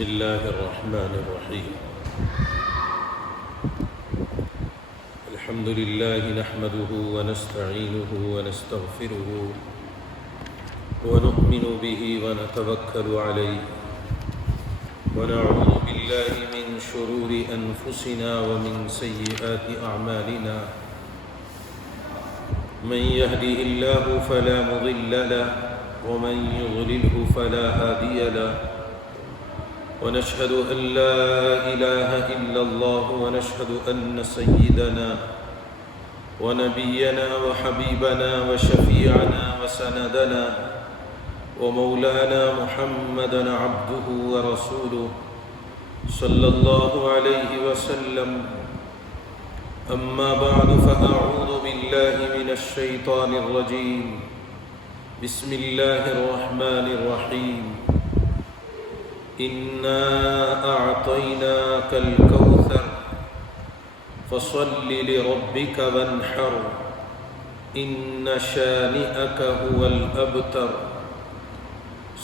بسم الله الرحمن الرحيم. الحمد لله نحمده ونستعينه ونستغفره ونؤمن به ونتوكل عليه ونعوذ بالله من شرور أنفسنا ومن سيئات أعمالنا. من يهده الله فلا مضل له ومن يضلله فلا هادي له، ونشهد أن لا إله إلا الله ونشهد أن سيدنا ونبينا وحبيبنا وشفيعنا وسندنا ومولانا محمدا عبده ورسوله صلى الله عليه وسلم. أما بعد فأعوذ بالله من الشيطان الرجيم. بسم الله الرحمن الرحيم. إنا أعطيناك الكوثر فصل لربك وانحر إن شانئك هو الأبتر.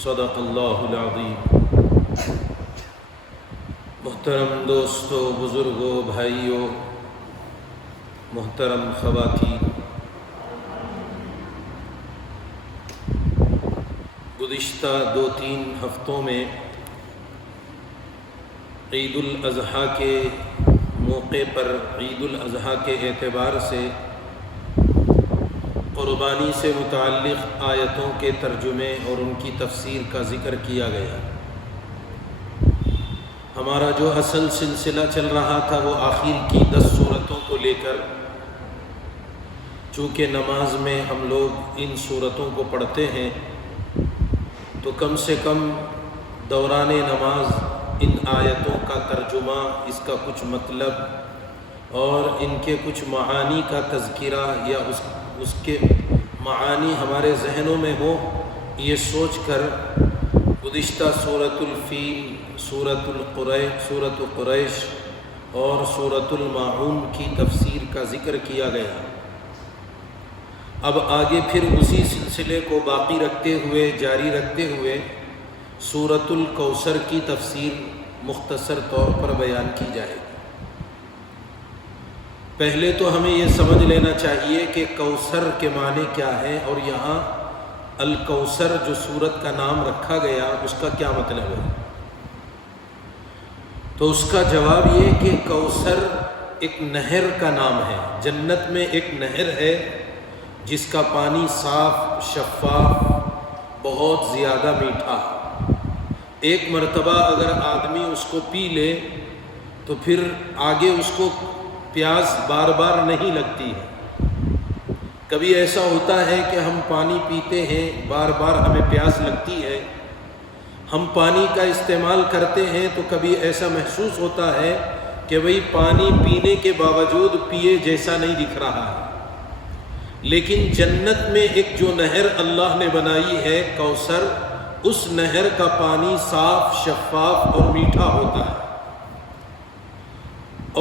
صدق اللہ العظیم. محترم دوستو، بزرگوں، بھائیوں، محترم خواتین، گزشتہ 2-3 ہفتوں میں عید الاضحیٰ کے موقع پر، عید الاضحیٰ کے اعتبار سے قربانی سے متعلق آیتوں کے ترجمے اور ان کی تفسیر کا ذکر کیا گیا. ہمارا جو اصل سلسلہ چل رہا تھا وہ آخر کی 10 سورتوں کو لے کر، چونکہ نماز میں ہم لوگ ان سورتوں کو پڑھتے ہیں تو کم سے کم دوران نماز ان آیتوں کا ترجمہ، اس کا کچھ مطلب اور ان کے کچھ معانی کا تذکرہ یا اس کے معانی ہمارے ذہنوں میں ہو، یہ سوچ کر گزشتہ سورۃ الفیل، سورۃ قریش اور سورۃ الماعون کی تفسیر کا ذکر کیا گیا. اب آگے پھر اسی سلسلے کو باقی رکھتے ہوئے، جاری رکھتے ہوئے سورۃ الکوثر کی تفسیر مختصر طور پر بیان کی جائے گی. پہلے تو ہمیں یہ سمجھ لینا چاہیے کہ کوثر کے معنی کیا ہے، اور یہاں الکوثر جو سورت کا نام رکھا گیا اس کا کیا مطلب ہے. تو اس کا جواب یہ کہ کوثر ایک نہر کا نام ہے. جنت میں ایک نہر ہے جس کا پانی صاف، شفاف، بہت زیادہ میٹھا. ایک مرتبہ اگر آدمی اس کو پی لے تو پھر آگے اس کو پیاس بار بار نہیں لگتی ہے. کبھی ایسا ہوتا ہے کہ ہم پانی پیتے ہیں، بار بار ہمیں پیاس لگتی ہے، ہم پانی کا استعمال کرتے ہیں تو کبھی ایسا محسوس ہوتا ہے کہ بھئی پانی پینے کے باوجود پیے جیسا نہیں دکھ رہا ہے. لیکن جنت میں ایک جو نہر اللہ نے بنائی ہے کوثر، اس نہر کا پانی صاف، شفاف اور میٹھا ہوتا ہے.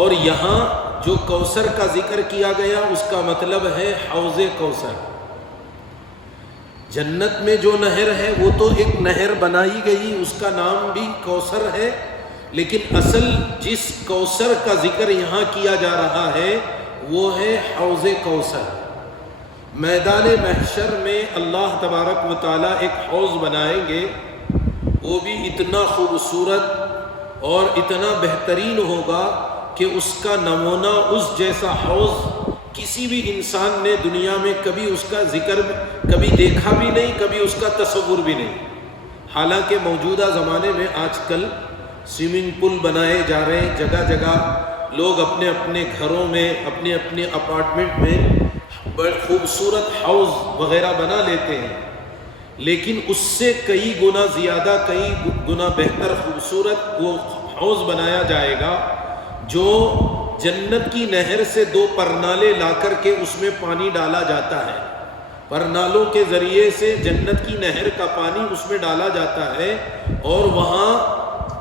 اور یہاں جو کوثر کا ذکر کیا گیا اس کا مطلب ہے حوض کوثر. جنت میں جو نہر ہے وہ تو ایک نہر بنائی گئی، اس کا نام بھی کوثر ہے، لیکن اصل جس کوثر کا ذکر یہاں کیا جا رہا ہے وہ ہے حوض کوثر. میدان محشر میں اللہ تبارک و تعالیٰ ایک حوض بنائیں گے، وہ بھی اتنا خوبصورت اور اتنا بہترین ہوگا کہ اس کا نمونہ، اس جیسا حوض کسی بھی انسان نے دنیا میں کبھی اس کا ذکر کبھی دیکھا بھی نہیں، کبھی اس کا تصور بھی نہیں. حالانکہ موجودہ زمانے میں آج کل سوئمنگ پول بنائے جا رہے ہیں، جگہ جگہ لوگ اپنے اپنے گھروں میں، اپنے اپنے اپارٹمنٹ میں بڑے خوبصورت حوض وغیرہ بنا لیتے ہیں. لیکن اس سے کئی گنا زیادہ، کئی گنا بہتر خوبصورت وہ حوض بنایا جائے گا جو جنت کی نہر سے 2 پرنالے لا کر کے اس میں پانی ڈالا جاتا ہے. پرنالوں کے ذریعے سے جنت کی نہر کا پانی اس میں ڈالا جاتا ہے، اور وہاں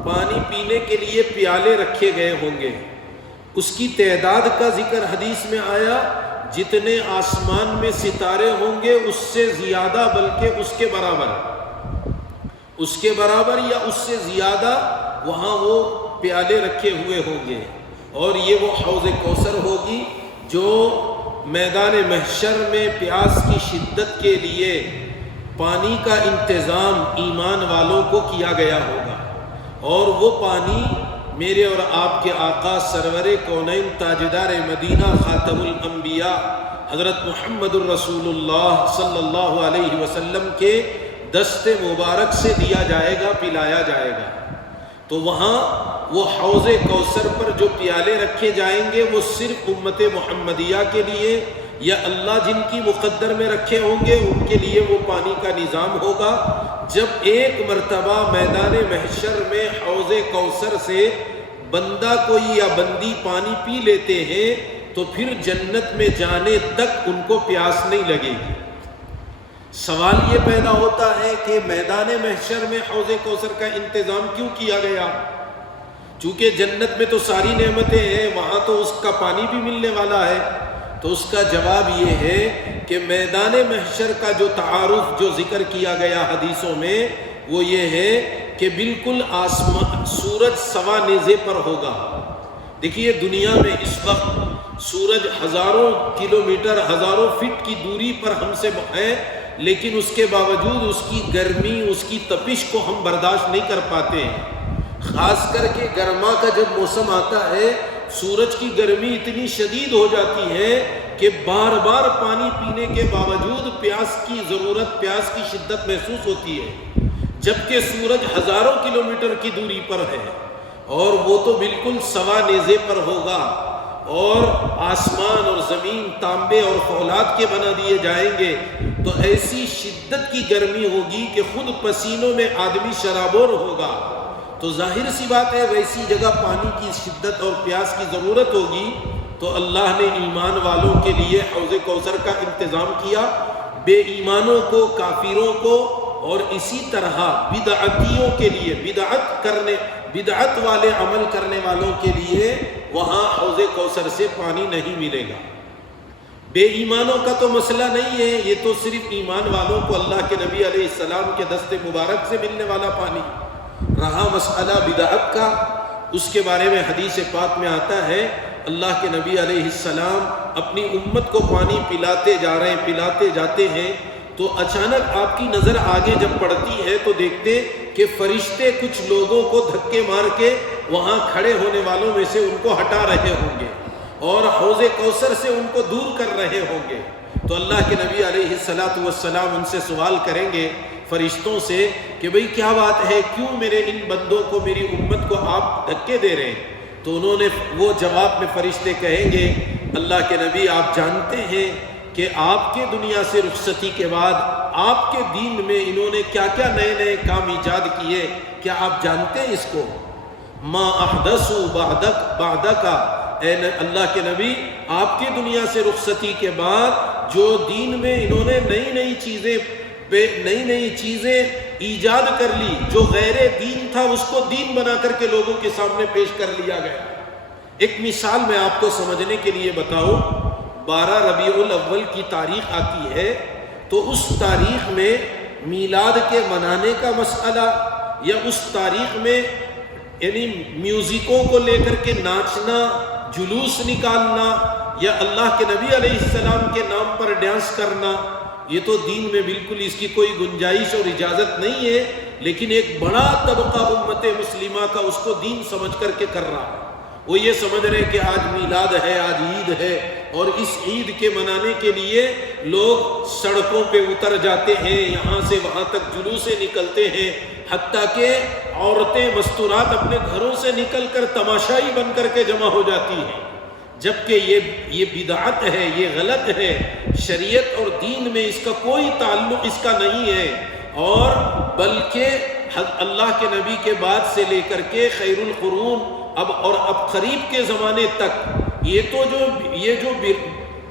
پانی پینے کے لیے پیالے رکھے گئے ہوں گے. اس کی تعداد کا ذکر حدیث میں آیا، جتنے آسمان میں ستارے ہوں گے اس سے زیادہ، بلکہ اس کے برابر یا اس سے زیادہ وہاں وہ پیالے رکھے ہوئے ہوں گے، اور یہ وہ حوض کوثر ہوگی جو میدان محشر میں پیاس کی شدت کے لیے پانی کا انتظام ایمان والوں کو کیا گیا ہوگا، اور وہ پانی میرے اور آپ کے آقا سرور کونین تاجدار مدینہ خاتم الانبیاء حضرت محمد الرسول اللہ صلی اللہ علیہ وسلم کے دست مبارک سے دیا جائے گا، پلایا جائے گا۔ تو وہاں وہ حوض کوثر پر جو پیالے رکھے جائیں گے وہ صرف امت محمدیہ کے لیے، یا اللہ جن کی مقدر میں رکھے ہوں گے ان کے لیے وہ پانی کا نظام ہوگا۔ جب ایک مرتبہ میدان محشر میں حوض کوثر سے بندہ کوئی یا بندی پانی پی لیتے ہیں تو پھر جنت میں جانے تک ان کو پیاس نہیں لگے گی۔ سوال یہ پیدا ہوتا ہے کہ میدان محشر میں حوض کوثر کا انتظام کیوں کیا گیا؟ چونکہ جنت میں تو ساری نعمتیں ہیں، وہاں تو اس کا پانی بھی ملنے والا ہے۔ تو اس کا جواب یہ ہے کہ میدان محشر کا جو تعارف جو ذکر کیا گیا حدیثوں میں وہ یہ ہے کہ بالکل آسمان سورج سوا نیزے پر ہوگا۔ دیکھیے دنیا میں اس وقت سورج ہزاروں کلومیٹر، ہزاروں فٹ کی دوری پر ہم سے ہے، لیکن اس کے باوجود اس کی گرمی، اس کی تپش کو ہم برداشت نہیں کر پاتے ہیں۔ خاص کر کے گرما کا جب موسم آتا ہے سورج کی گرمی اتنی شدید ہو جاتی ہے کہ بار بار پانی پینے کے باوجود پیاس کی ضرورت، پیاس کی شدت محسوس ہوتی ہے، جبکہ سورج ہزاروں کلومیٹر کی دوری پر ہے اور وہ تو بالکل سوا نیزے پر ہوگا، اور آسمان اور زمین تانبے اور فولاد کے بنا دیے جائیں گے۔ تو ایسی شدت کی گرمی ہوگی کہ خود پسینوں میں آدمی شرابور ہوگا۔ تو ظاہر سی بات ہے ویسی جگہ پانی کی شدت اور پیاس کی ضرورت ہوگی، تو اللہ نے ایمان والوں کے لیے حوض کوثر کا انتظام کیا، بے ایمانوں کو، کافروں کو اور اسی طرح بدعتیوں کے لیے، بدعت والے عمل کرنے والوں کے لیے وہاں حوض کوثر سے پانی نہیں ملے گا۔ بے ایمانوں کا تو مسئلہ نہیں ہے، یہ تو صرف ایمان والوں کو اللہ کے نبی علیہ السلام کے دست مبارک سے ملنے والا پانی۔ رہا مسئلہ بدعت کا، اس کے بارے میں حدیث پاک میں آتا ہے اللہ کے نبی علیہ السلام اپنی امت کو پانی پلاتے جا رہے ہیں، پلاتے جاتے ہیں، تو اچانک آپ کی نظر آگے جب پڑتی ہے تو دیکھتے کہ فرشتے کچھ لوگوں کو دھکے مار کے وہاں کھڑے ہونے والوں میں سے ان کو ہٹا رہے ہوں گے اور حوض کوثر سے ان کو دور کر رہے ہوں گے۔ تو اللہ کے نبی علیہ السلام ان سے سوال کریں گے فرشتوں سے کہ بھئی کیا بات ہے، کیوں میرے ان بندوں کو، میری امت کو آپ دھکے دے رہے ہیں؟ تو انہوں نے وہ جواب میں فرشتے کہیں گے اللہ کے نبی آپ جانتے ہیں کہ آپ کے دنیا سے رخصتی کے بعد آپ کے دین میں انہوں نے کیا کیا نئے نئے کام ایجاد کیے، کیا آپ جانتے ہیں اس کو؟ ما احدثوا بعدک، اے اللہ کے نبی آپ کی دنیا سے رخصتی کے بعد جو دین میں انہوں نے نئی نئی چیزیں ایجاد کر لی، جو غیر دین تھا اس کو دین بنا کر کے لوگوں کے سامنے پیش کر لیا گیا۔ ایک مثال میں آپ کو سمجھنے کے لیے بتاؤں، 12 ربیع الاول کی تاریخ آتی ہے تو اس تاریخ میں میلاد کے منانے کا مسئلہ، یا اس تاریخ میں یعنی میوزکوں کو لے کر کے ناچنا، جلوس نکالنا، یا اللہ کے نبی علیہ السلام کے نام پر ڈانس کرنا، یہ تو دین میں بالکل اس کی کوئی گنجائش اور اجازت نہیں ہے، لیکن ایک بڑا طبقہ امت مسلمہ کا اس کو دین سمجھ کر کے کر رہا ہے۔ وہ یہ سمجھ رہے کہ آج میلاد ہے، آج عید ہے، اور اس عید کے منانے کے لیے لوگ سڑکوں پہ اتر جاتے ہیں، یہاں سے وہاں تک جلوسیں نکلتے ہیں، حتیٰ کہ عورتیں مستورات اپنے گھروں سے نکل کر تماشائی بن کر کے جمع ہو جاتی ہیں، جبکہ یہ بدعت ہے، یہ غلط ہے، شریعت اور دین میں اس کا کوئی تعلق اس کا نہیں ہے، اور بلکہ اللہ کے نبی کے بعد سے لے کر کے خیر القرون اب قریب کے زمانے تک یہ جو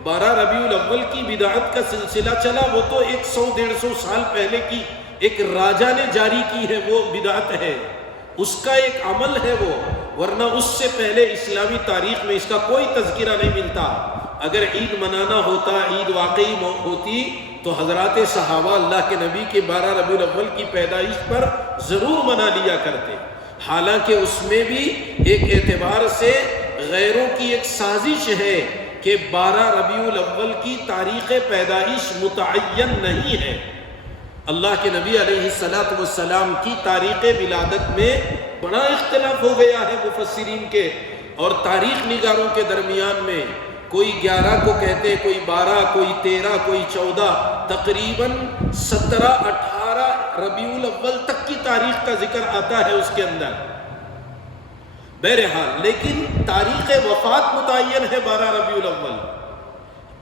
12 ربیع الاول کی بدعت کا سلسلہ چلا وہ تو 100-150 سال پہلے کی ایک راجہ نے جاری کی ہے، وہ بدعت ہے، اس کا ایک عمل ہے وہ، ورنہ اس سے پہلے اسلامی تاریخ میں اس کا کوئی تذکرہ نہیں ملتا۔ اگر عید منانا ہوتا، عید واقعی ہوتی تو حضرات صحابہ اللہ کے نبی کے 12 ربیع الاول کی پیدائش پر ضرور منا لیا کرتے۔ حالانکہ اس میں بھی ایک اعتبار سے غیروں کی ایک سازش ہے کہ 12 ربیع الاول کی تاریخ پیدائش متعین نہیں ہے۔ اللہ کے نبی علیہ السلام کی تاریخ ولادت میں بڑا اختلاف ہو گیا ہے مفسرین کے اور تاریخ نگاروں کے درمیان میں، کوئی 11 کو کہتے، کوئی 12، کوئی 13، کوئی 14، تقریباً 17-18 ربیع الاول تک کی تاریخ کا ذکر آتا ہے اس کے اندر۔ بہرحال لیکن تاریخ وفات متعین ہے 12 ربیع الاول۔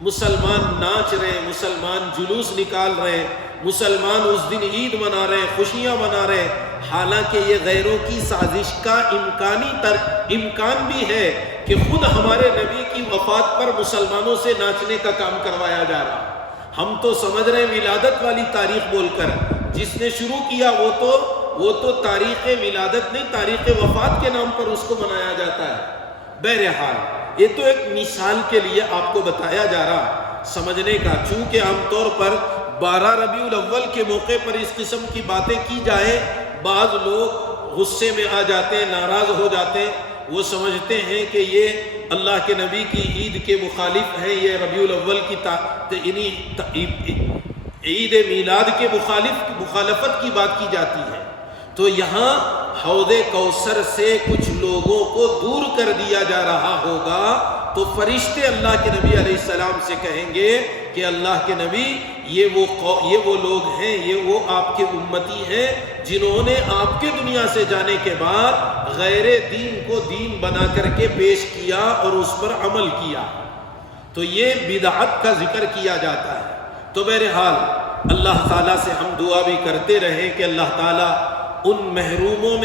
مسلمان ناچ رہے، مسلمان جلوس نکال رہے، مسلمان اس دن عید منا رہے، خوشیاں منا رہے، حالانکہ یہ غیروں کی سازش کا امکان بھی ہے کہ خود ہمارے نبی کی وفات پر مسلمانوں سے ناچنے کا کام کروایا جا رہا۔ ہم تو سمجھ رہے ہیں ولادت والی تاریخ بول کر، جس نے شروع کیا وہ تو تاریخ ولادت نہیں، تاریخ وفات کے نام پر اس کو منایا جاتا ہے۔ بہرحال یہ تو ایک مثال کے لیے آپ کو بتایا جا رہا سمجھنے کا، چونکہ عام طور پر 12 ربیع الاول کے موقع پر اس قسم کی باتیں کی جائے، بعض لوگ غصے میں آ جاتے ہیں، ناراض ہو جاتے ہیں، وہ سمجھتے ہیں کہ یہ اللہ کے نبی کی عید کے مخالف ہے، یہ ربیع الاول کی عید میلاد کے مخالفت کی بات کی جاتی ہے۔ تو یہاں حوض کوثر سے کچھ لوگوں کو دور کر دیا جا رہا ہوگا، تو فرشتے اللہ کے نبی علیہ السلام سے کہیں گے کہ اللہ کے نبی یہ وہ لوگ ہیں، یہ وہ آپ کے امتی ہیں جنہوں نے آپ کے دنیا سے جانے کے بعد غیر دین کو دین بنا کر کے پیش کیا اور اس پر عمل کیا، تو یہ بدعت کا ذکر کیا جاتا ہے۔ تو بہرحال اللہ تعالیٰ سے ہم دعا بھی کرتے رہیں کہ اللہ تعالیٰ ان محروموں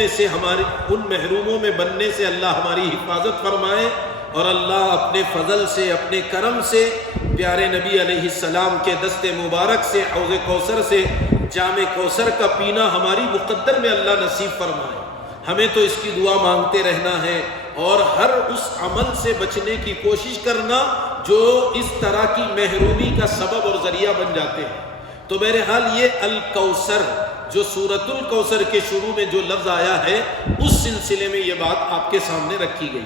میں بننے سے اللہ ہماری حفاظت فرمائے، اور اللہ اپنے فضل سے، اپنے کرم سے، پیارے نبی علیہ السلام کے دست مبارک سے، حوض کوثر سے، جام کوثر کا پینا ہماری مقدر میں اللہ نصیب فرمائے۔ ہمیں تو اس کی دعا مانگتے رہنا ہے اور ہر اس عمل سے بچنے کی کوشش کرنا جو اس طرح کی محرومی کا سبب اور ذریعہ بن جاتے ہیں۔ تو بہرحال یہ الکوثر جو سورۃ الکوثر کے شروع میں جو لفظ آیا ہے، اس سلسلے میں یہ بات آپ کے سامنے رکھی گئی۔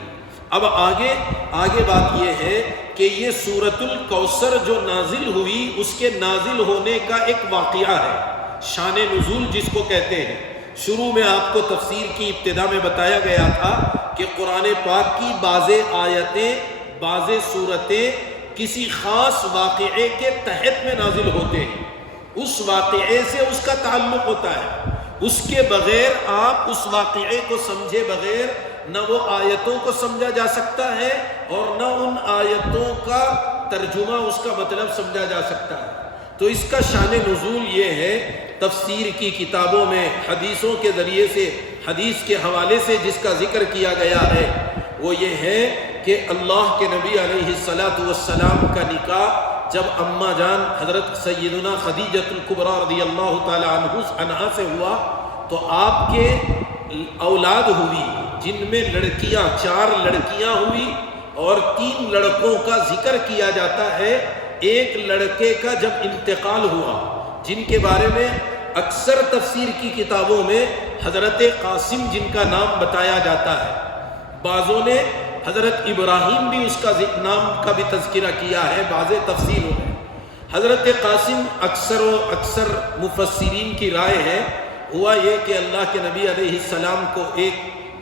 اب آگے بات یہ ہے کہ یہ سورۃ الکوثر جو نازل ہوئی، اس کے نازل ہونے کا ایک واقعہ ہے، شان نزول جس کو کہتے ہیں۔ شروع میں آپ کو تفسیر کی ابتدا میں بتایا گیا تھا کہ قرآن پاک کی بعض آیتیں، بعض سورتیں کسی خاص واقعے کے تحت میں نازل ہوتے ہیں، اس واقعے سے اس کا تعلق ہوتا ہے، اس کے بغیر آپ اس واقعے کو سمجھے بغیر نہ وہ آیتوں کو سمجھا جا سکتا ہے اور نہ ان آیتوں کا ترجمہ، اس کا مطلب سمجھا جا سکتا ہے۔ تو اس کا شان نزول یہ ہے، تفسیر کی کتابوں میں حدیثوں کے ذریعے سے، حدیث کے حوالے سے جس کا ذکر کیا گیا ہے وہ یہ ہے کہ اللہ کے نبی علیہ السلام کا نکاح جب اماں جان حضرت سیدنا خدیجۃ الکبریٰ رضی اللہ تعالی عنہا سے ہوا، تو آپ کے اولاد ہوئی، جن میں لڑکیاں 4 لڑکیاں ہوئی اور 3 لڑکوں کا ذکر کیا جاتا ہے۔ ایک لڑکے کا جب انتقال ہوا، جن کے بارے میں اکثر تفسیر کی کتابوں میں حضرت قاسم جن کا نام بتایا جاتا ہے، بعضوں نے حضرت ابراہیم بھی اس کا نام کا بھی تذکرہ کیا ہے بعض تفسیروں میں۔ حضرت قاسم اکثر مفسرین کی رائے ہے، ہوا یہ کہ اللہ کے نبی علیہ السلام کو ایک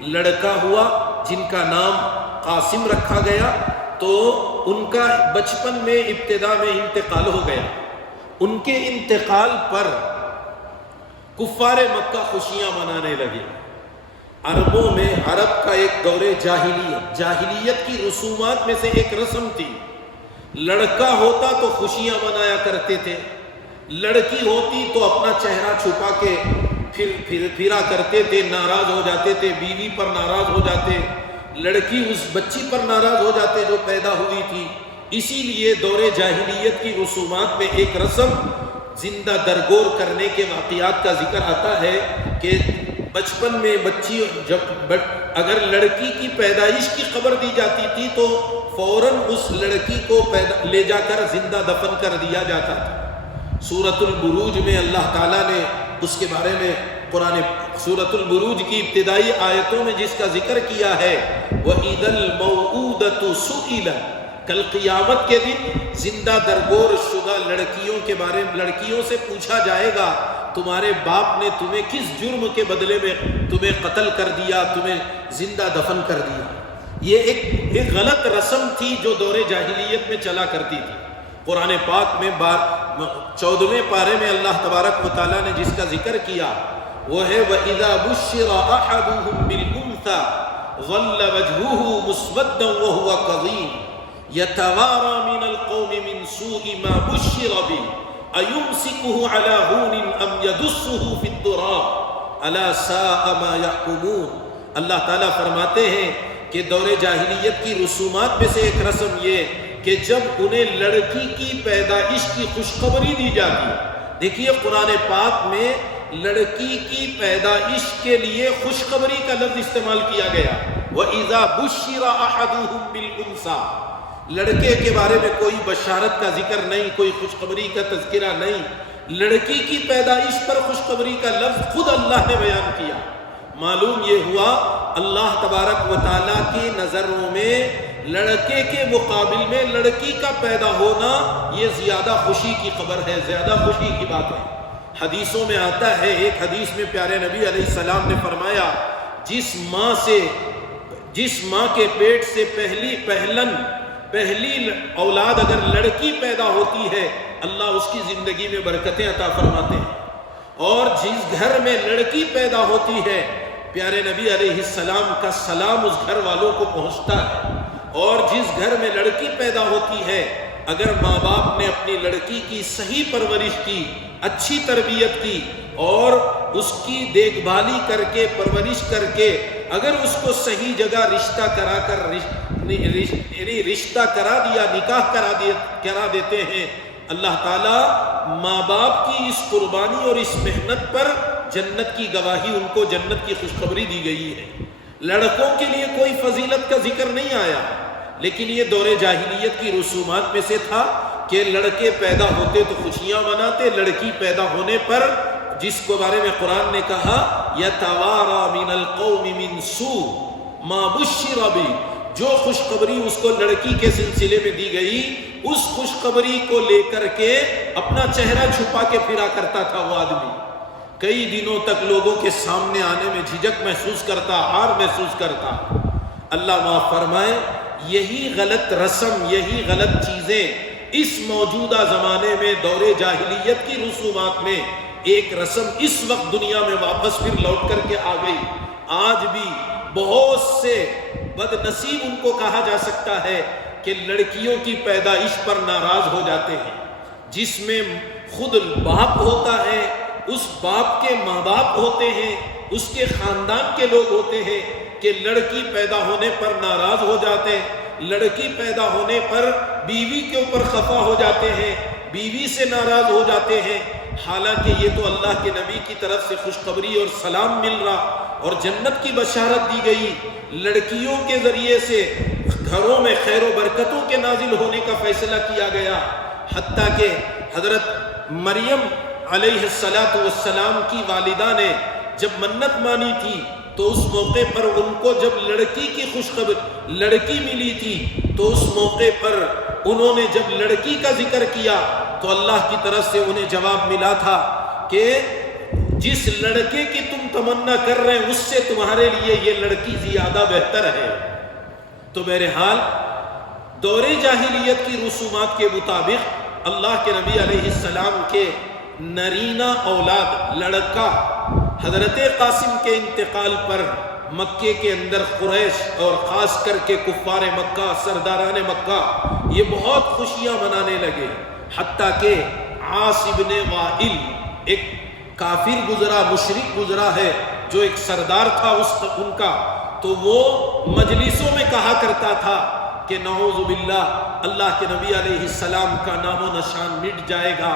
لڑکا ہوا جن کا نام قاسم رکھا گیا، تو ان کا بچپن میں ابتدا میں انتقال ہو گیا۔ ان کے انتقال پر کفار مکہ خوشیاں منانے لگے۔ عربوں میں، عرب کا ایک دور جاہلیت کی رسومات میں سے ایک رسم تھی، لڑکا ہوتا تو خوشیاں منایا کرتے تھے، لڑکی ہوتی تو اپنا چہرہ چھپا کے پھرا کرتے تھے، ناراض ہو جاتے تھے، بیوی پر ناراض ہو جاتے، لڑکی اس بچی پر ناراض ہو جاتے جو پیدا ہوئی تھی۔ اسی لیے دور جاہلیت کی رسومات میں ایک رسم زندہ درگور کرنے کے واقعات کا ذکر آتا ہے کہ بچپن میں بچی اگر لڑکی کی پیدائش کی خبر دی جاتی تھی تو فوراً اس لڑکی کو لے جا کر زندہ دفن کر دیا جاتا تھا۔ سورۃ البروج میں اللہ تعالیٰ نے اس کے بارے میں قرآن سورۃ البروج کی ابتدائی آیتوں میں جس کا ذکر کیا ہے وَإِذَا الْمَوْءُودَةُ سُئِلَتْ، کل قیامت کے دن زندہ درگور شدہ لڑکیوں کے بارے میں لڑکیوں سے پوچھا جائے گا تمہارے باپ نے تمہیں کس جرم کے بدلے میں تمہیں قتل کر دیا، تمہیں زندہ دفن کر دیا۔ یہ ایک غلط رسم تھی جو دور جاہلیت میں چلا کرتی تھی۔ قرآن پاک میں 14ویں پارے میں اللہ تبارک و تعالیٰ نے جس کا ذکر کیا وہ ہے وَإِذَا بُشِّرَ أَحَدُهُم بِالْأُنثَىٰ ظَلَّ وَجْهُهُ مُسْوَدًّا وَهُوَ كَظِيمٌ يَتَوَارَىٰ مِنَ الْقَوْمِ مِنْ سُوءِ مَا بُشِّرَ بِهِ أَيُمْسِكُهُ عَلَىٰ هُونٍ أَمْ يَدُسُّهُ فِي التُّرَابِ أَلَا سَاءَ مَا يَحْكُمُونَ۔ اللہ تعالیٰ فرماتے ہیں کہ دور جاہلیت کی رسومات میں سے ایک رسم یہ کہ جب انہیں لڑکی کی پیدائش کی خوشخبری دی جاتی، دیکھیے قرآن پاک میں لڑکی کی پیدائش کے لیے خوشخبری کا لفظ استعمال کیا گیا وَإِذَا بُشِّرَ أَحَدُهُم بِالْأُنثَىٰ، لڑکے کے بارے میں کوئی بشارت کا ذکر نہیں، کوئی خوشخبری کا تذکرہ نہیں، لڑکی کی پیدائش پر خوشخبری کا لفظ خود اللہ نے بیان کیا۔ معلوم یہ ہوا اللہ تبارک و تعالیٰ کی نظروں میں لڑکے کے مقابل میں لڑکی کا پیدا ہونا یہ زیادہ خوشی کی خبر ہے، زیادہ خوشی کی بات ہے۔ حدیثوں میں آتا ہے، ایک حدیث میں پیارے نبی علیہ السلام نے فرمایا جس ماں کے پیٹ سے پہلی اولاد اگر لڑکی پیدا ہوتی ہے اللہ اس کی زندگی میں برکتیں عطا فرماتے ہیں، اور جس گھر میں لڑکی پیدا ہوتی ہے پیارے نبی علیہ السلام کا سلام اس گھر والوں کو پہنچتا ہے، اور جس گھر میں لڑکی پیدا ہوتی ہے اگر ماں باپ نے اپنی لڑکی کی صحیح پرورش کی، اچھی تربیت کی اور اس کی دیکھ بھالی کر کے پرورش کر کے اگر اس کو صحیح جگہ رشتہ کرا دیا، نکاح کرا دیتے ہیں، اللہ تعالیٰ ماں باپ کی اس قربانی اور اس محنت پر جنت کی گواہی، ان کو جنت کی خوشخبری دی گئی ہے۔ لڑکوں کے لیے کوئی فضیلت کا ذکر نہیں آیا، لیکن یہ دور جاہلیت کی رسومات میں سے تھا کہ لڑکے پیدا ہوتے تو خوشیاں مناتے، لڑکی پیدا ہونے پر جس کو بارے میں قرآن نے کہا یَتَوَارَىٰ مِنَ الْقَوْمِ مِنْ سُوءِ مَا بُشِّرَ بِهِ، جو خوشخبری اس کو لڑکی کے سلسلے میں دی گئی اس خوشخبری کو لے کر کے اپنا چہرہ چھپا کے پھرا کرتا تھا وہ آدمی، کئی دنوں تک لوگوں کے سامنے آنے میں جھجک محسوس کرتا، عار محسوس کرتا۔ اللہ معاف فرمائے، یہی غلط رسم، یہی غلط چیزیں اس موجودہ زمانے میں دور جاہلیت کی رسومات میں ایک رسم اس وقت دنیا میں واپس پھر لوٹ کر کے آ گئی۔ آج بھی بہت سے بد نصیب ان کو کہا جا سکتا ہے کہ لڑکیوں کی پیدائش پر ناراض ہو جاتے ہیں، جس میں خود باپ ہوتا ہے، اس باپ کے ماں باپ ہوتے ہیں، اس کے خاندان کے لوگ ہوتے ہیں کہ لڑکی پیدا ہونے پر ناراض ہو جاتے ہیں، لڑکی پیدا ہونے پر بیوی کے اوپر خفا ہو جاتے ہیں، بیوی سے ناراض ہو جاتے ہیں، حالانکہ یہ تو اللہ کے نبی کی طرف سے خوشخبری اور سلام مل رہا اور جنت کی بشارت دی گئی، لڑکیوں کے ذریعے سے گھروں میں خیر و برکتوں کے نازل ہونے کا فیصلہ کیا گیا، حتیٰ کہ حضرت مریم علیہ السلام کی والدہ نے جب منت مانی تھی تو اس موقع پر ان کو جب لڑکی کی خوشخبری لڑکی ملی تھی تو اس موقع پر انہوں نے جب لڑکی کا ذکر کیا تو اللہ کی طرف سے انہیں جواب ملا تھا کہ جس لڑکے کی تم تمنا کر رہے ہیں اس سے تمہارے لیے یہ لڑکی زیادہ بہتر ہے۔ تو بہرحال دور جاہلیت کی رسومات کے مطابق اللہ کے نبی علیہ السلام کے نرینہ اولاد لڑکا حضرت قاسم کے انتقال پر مکے کے اندر قریش اور خاص کر کے کفار مکہ، سرداران مکہ یہ بہت خوشیاں منانے لگے، حتیٰ کہ عاص بن وائل ایک کافر گزرا، مشرک گزرا ہے جو ایک سردار تھا ان کا، تو وہ مجلسوں میں کہا کرتا تھا کہ نعوذ باللہ اللہ کے نبی علیہ السلام کا نام و نشان مٹ جائے گا،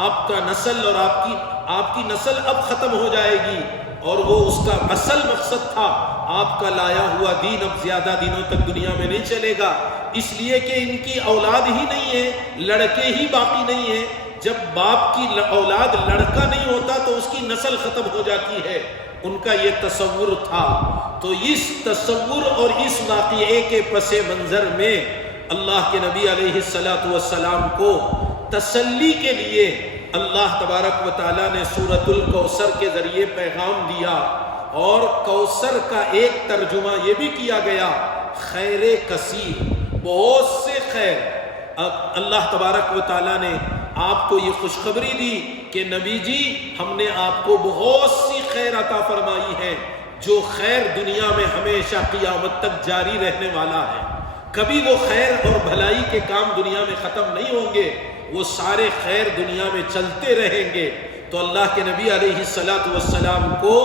آپ کا نسل اور آپ کی نسل اب ختم ہو جائے گی، اور وہ اس کا اصل مقصد تھا آپ کا لایا ہوا دین اب زیادہ دنوں تک دنیا میں نہیں چلے گا، اس لیے کہ ان کی اولاد ہی نہیں ہے، لڑکے ہی باقی نہیں ہیں، جب باپ کی اولاد لڑکا نہیں ہوتا تو اس کی نسل ختم ہو جاتی ہے، ان کا یہ تصور تھا۔ تو اس تصور اور اس واقعے کے پس منظر میں اللہ کے نبی علیہ السلام کو تسلی کے لیے اللہ تبارک و تعالیٰ نے سورۃ الکوثر کے ذریعے پیغام دیا، اور کوثر کا ایک ترجمہ یہ بھی کیا گیا خیر کثیر، بہت سے خیر۔ اب اللہ تبارک و تعالیٰ نے آپ کو یہ خوشخبری دی کہ نبی جی ہم نے آپ کو بہت سی خیر عطا فرمائی ہے، جو خیر دنیا میں ہمیشہ قیامت تک جاری رہنے والا ہے۔ کبھی وہ خیر اور بھلائی کے کام دنیا میں ختم نہیں ہوں گے، وہ سارے خیر دنیا میں چلتے رہیں گے۔ تو اللہ کے نبی علیہ السلام کو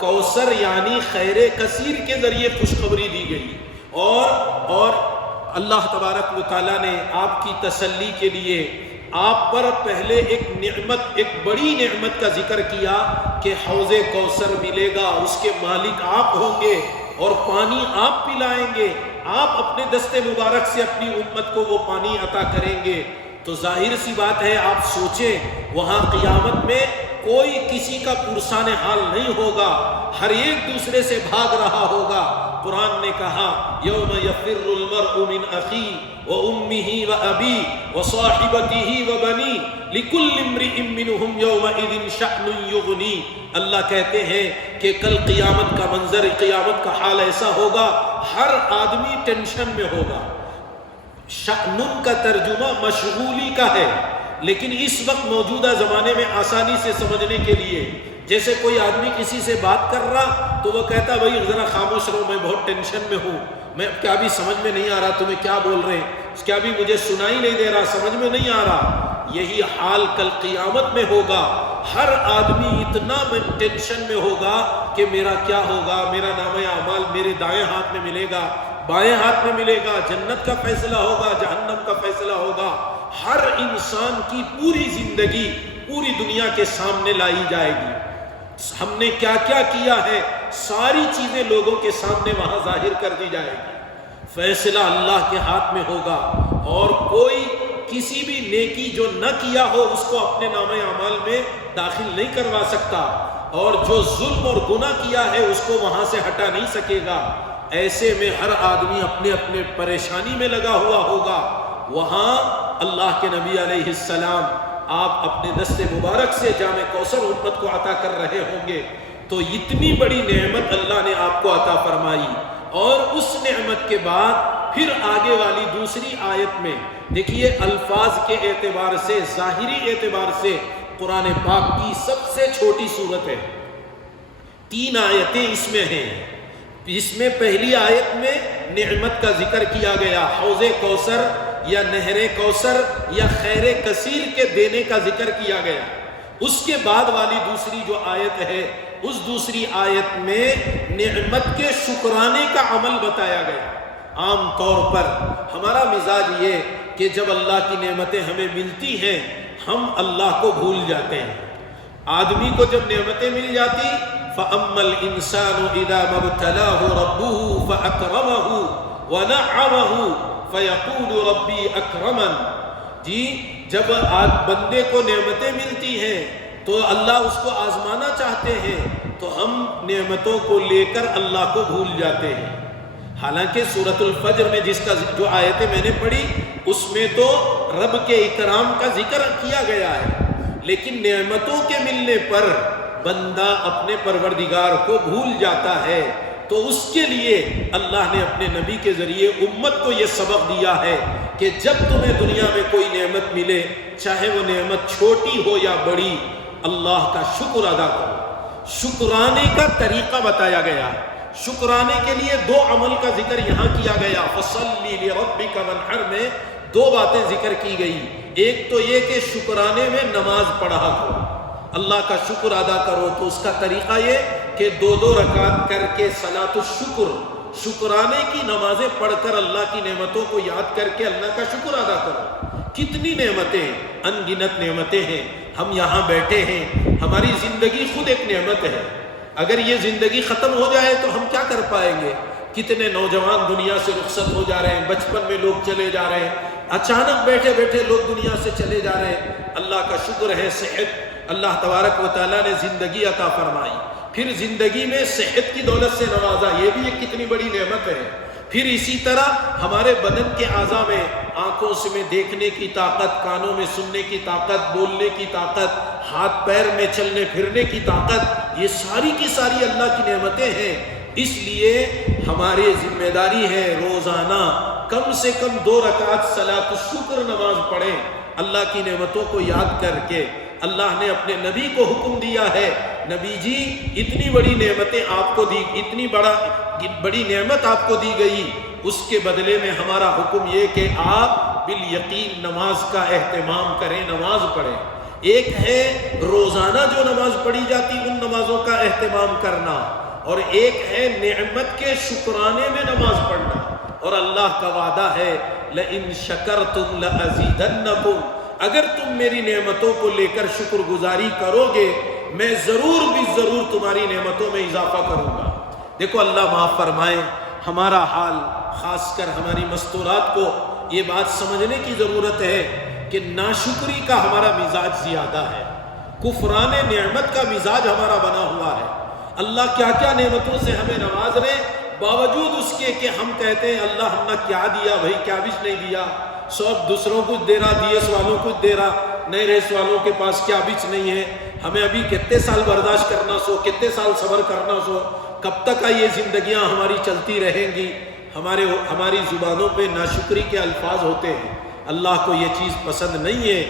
کوثر یعنی خیر کثیر کے ذریعے خوشخبری دی گئی، اور اللہ تبارک و تعالیٰ نے آپ کی تسلی کے لیے آپ پر پہلے ایک نعمت، ایک بڑی نعمت کا ذکر کیا کہ حوض کوثر ملے گا، اس کے مالک آپ ہوں گے اور پانی آپ پلائیں گے، آپ اپنے دست مبارک سے اپنی امت کو وہ پانی عطا کریں گے۔ تو ظاہر سی بات ہے، آپ سوچیں وہاں قیامت میں کوئی کسی کا پرسان حال نہیں ہوگا، ہر ایک دوسرے سے بھاگ رہا ہوگا۔ قرآن نے کہا یوم یفر المرء من اخیہ وامہ وابیہ وصاحبتہ وبنیہ لکل امرئ منہم یومئذ شأن یغنیہ۔ اللہ کہتے ہیں کہ کل قیامت کا منظر، قیامت کا حال ایسا ہوگا، ہر آدمی ٹینشن میں ہوگا۔ شأن کا ترجمہ مشغولی کا ہے، لیکن اس وقت موجودہ زمانے میں آسانی سے سمجھنے کے لیے، جیسے کوئی آدمی کسی سے بات کر رہا تو وہ کہتا بھائی ذرا خاموش رہو، میں بہت ٹینشن میں ہوں، میں کیا بھی سمجھ میں نہیں آ رہا تمہیں کیا بول رہے ہیں، کیا بھی مجھے سنائی نہیں دے رہا، سمجھ میں نہیں آ رہا۔ یہی حال کل قیامت میں ہوگا، ہر آدمی اتنا ٹینشن میں ہوگا کہ میرا کیا ہوگا، میرا نامہ اعمال میرے دائیں ہاتھ میں ملے گا، بائیں ہاتھ میں ملے گا، جنت کا فیصلہ ہوگا، جہنم کا فیصلہ ہوگا۔ ہر انسان کی پوری زندگی پوری دنیا کے سامنے لائی جائے گی، ہم نے کیا کیا کیا ہے ساری چیزیں لوگوں کے سامنے وہاں ظاہر کر دی جائے گی۔ فیصلہ اللہ کے ہاتھ میں ہوگا، اور کوئی کسی بھی نیکی جو نہ کیا ہو اس کو اپنے نامہ اعمال میں داخل نہیں کروا سکتا، اور جو ظلم اور گناہ کیا ہے اس کو وہاں سے ہٹا نہیں سکے گا۔ ایسے میں ہر آدمی اپنے اپنے پریشانی میں لگا ہوا ہوگا۔ وہاں اللہ کے نبی علیہ السلام آپ اپنے دست مبارک سے جام کوثر امت کو عطا کر رہے ہوں گے، تو اتنی بڑی نعمت اللہ نے آپ کو عطا فرمائی۔ اور اس نعمت کے بعد پھر آگے والی دوسری آیت میں دیکھیے، الفاظ کے اعتبار سے، ظاہری اعتبار سے قرآن پاک کی سب سے چھوٹی سورت ہے، 3 آیتیں اس میں ہیں۔ اس میں پہلی آیت میں نعمت کا ذکر کیا گیا، حوض کوثر یا نہر کوثر یا خیر کثیر کے دینے کا ذکر کیا گیا۔ اس کے بعد والی دوسری جو آیت ہے، اس دوسری آیت میں نعمت کے شکرانے کا عمل بتایا گیا۔ عام طور پر ہمارا مزاج یہ کہ جب اللہ کی نعمتیں ہمیں ملتی ہیں ہم اللہ کو بھول جاتے ہیں۔ آدمی کو جب نعمتیں مل جاتی فَأَمَّا الْإِنسَانُ إِذَا مَا ابْتَلَاهُ رَبُّهُ فَأَكْرَمَهُ وَنَعَّمَهُ فَيَقُولُ رَبِّي أَكْرَمَنِ۔ جی جب بندے کو نعمتیں ملتی ہیں تو اللہ اس کو آزمانا چاہتے ہیں، تو ہم نعمتوں کو لے کر اللہ کو بھول جاتے ہیں۔ حالانکہ سورۃ الفجر میں جس کا جو آیتیں میں نے پڑھی اس میں تو رب کے اکرام کا ذکر کیا گیا ہے، لیکن نعمتوں کے ملنے پر بندہ اپنے پروردگار کو بھول جاتا ہے۔ تو اس کے لیے اللہ نے اپنے نبی کے ذریعے امت کو یہ سبق دیا ہے کہ جب تمہیں دنیا میں کوئی نعمت ملے، چاہے وہ نعمت چھوٹی ہو یا بڑی، اللہ کا شکر ادا کرو۔ شکرانے کا طریقہ بتایا گیا۔ شکرانے کے لیے 2 عمل کا ذکر یہاں کیا گیا۔ فَصَلِّ لِرَبِّكَ وَانْحَرْ میں 2 باتیں ذکر کی گئی۔ ایک تو یہ کہ شکرانے میں نماز پڑھا کرو، اللہ کا شکر ادا کرو۔ تو اس کا طریقہ یہ کہ 2 رکعت کر کے صلاۃ الشکر، شکرانے کی نمازیں پڑھ کر اللہ کی نعمتوں کو یاد کر کے اللہ کا شکر ادا کرو۔ کتنی نعمتیں، ان گنت نعمتیں ہیں۔ ہم یہاں بیٹھے ہیں، ہماری زندگی خود ایک نعمت ہے۔ اگر یہ زندگی ختم ہو جائے تو ہم کیا کر پائیں گے؟ کتنے نوجوان دنیا سے رخصت ہو جا رہے ہیں، بچپن میں لوگ چلے جا رہے ہیں، اچانک بیٹھے بیٹھے لوگ دنیا سے چلے جا رہے ہیں. اللہ کا شکر ہے صحت اللہ تبارک و تعالیٰ نے زندگی عطا فرمائی، پھر زندگی میں صحت کی دولت سے نوازا، یہ بھی ایک کتنی بڑی نعمت ہے. پھر اسی طرح ہمارے بدن کے اعضاء میں آنکھوں سے میں دیکھنے کی طاقت، کانوں میں سننے کی طاقت، بولنے کی طاقت، ہاتھ پیر میں چلنے پھرنے کی طاقت، یہ ساری کی ساری اللہ کی نعمتیں ہیں. اس لیے ہماری ذمہ داری ہے روزانہ کم سے کم 2 رکعت صلاۃ الشکر نماز پڑھیں، اللہ کی نعمتوں کو یاد کر کے. اللہ نے اپنے نبی کو حکم دیا ہے، نبی جی اتنی بڑی نعمتیں آپ کو دی، اتنی بڑی نعمت آپ کو دی گئی، اس کے بدلے میں ہمارا حکم یہ کہ آپ بالیقین نماز کا اہتمام کریں، نماز پڑھیں. ایک ہے روزانہ جو نماز پڑھی جاتی ان نمازوں کا اہتمام کرنا، اور ایک ہے نعمت کے شکرانے میں نماز پڑھنا. اور اللہ کا وعدہ ہے لَإِن شَكَرْتُمْ لَأَزِيدَنَّكُمْ، اگر تم میری نعمتوں کو لے کر شکر گزاری کرو گے میں ضرور بھی ضرور تمہاری نعمتوں میں اضافہ کروں گا. دیکھو اللہ معاف فرمائے ہمارا حال، خاص کر ہماری مستورات کو یہ بات سمجھنے کی ضرورت ہے کہ ناشکری کا ہمارا مزاج زیادہ ہے، کفران نعمت کا مزاج ہمارا بنا ہوا ہے. اللہ کیا کیا نعمتوں سے ہمیں نواز رہے، باوجود اس کے کہ ہم کہتے ہیں اللہ ہم نے کیا دیا بھائی، کیا بھی نہیں دیا. سب دوسروں کچھ دے رہا، دیے والوں کچھ دے رہا، نہیں رہے والوں کے پاس کیا بچ نہیں ہے. ہمیں ابھی کتنے سال برداشت کرنا سو، کتنے سال صبر کرنا سو، کب تک یہ زندگیاں ہماری چلتی رہیں گی. ہماری زبانوں پہ ناشکری کے الفاظ ہوتے ہیں، اللہ کو یہ چیز پسند نہیں ہے.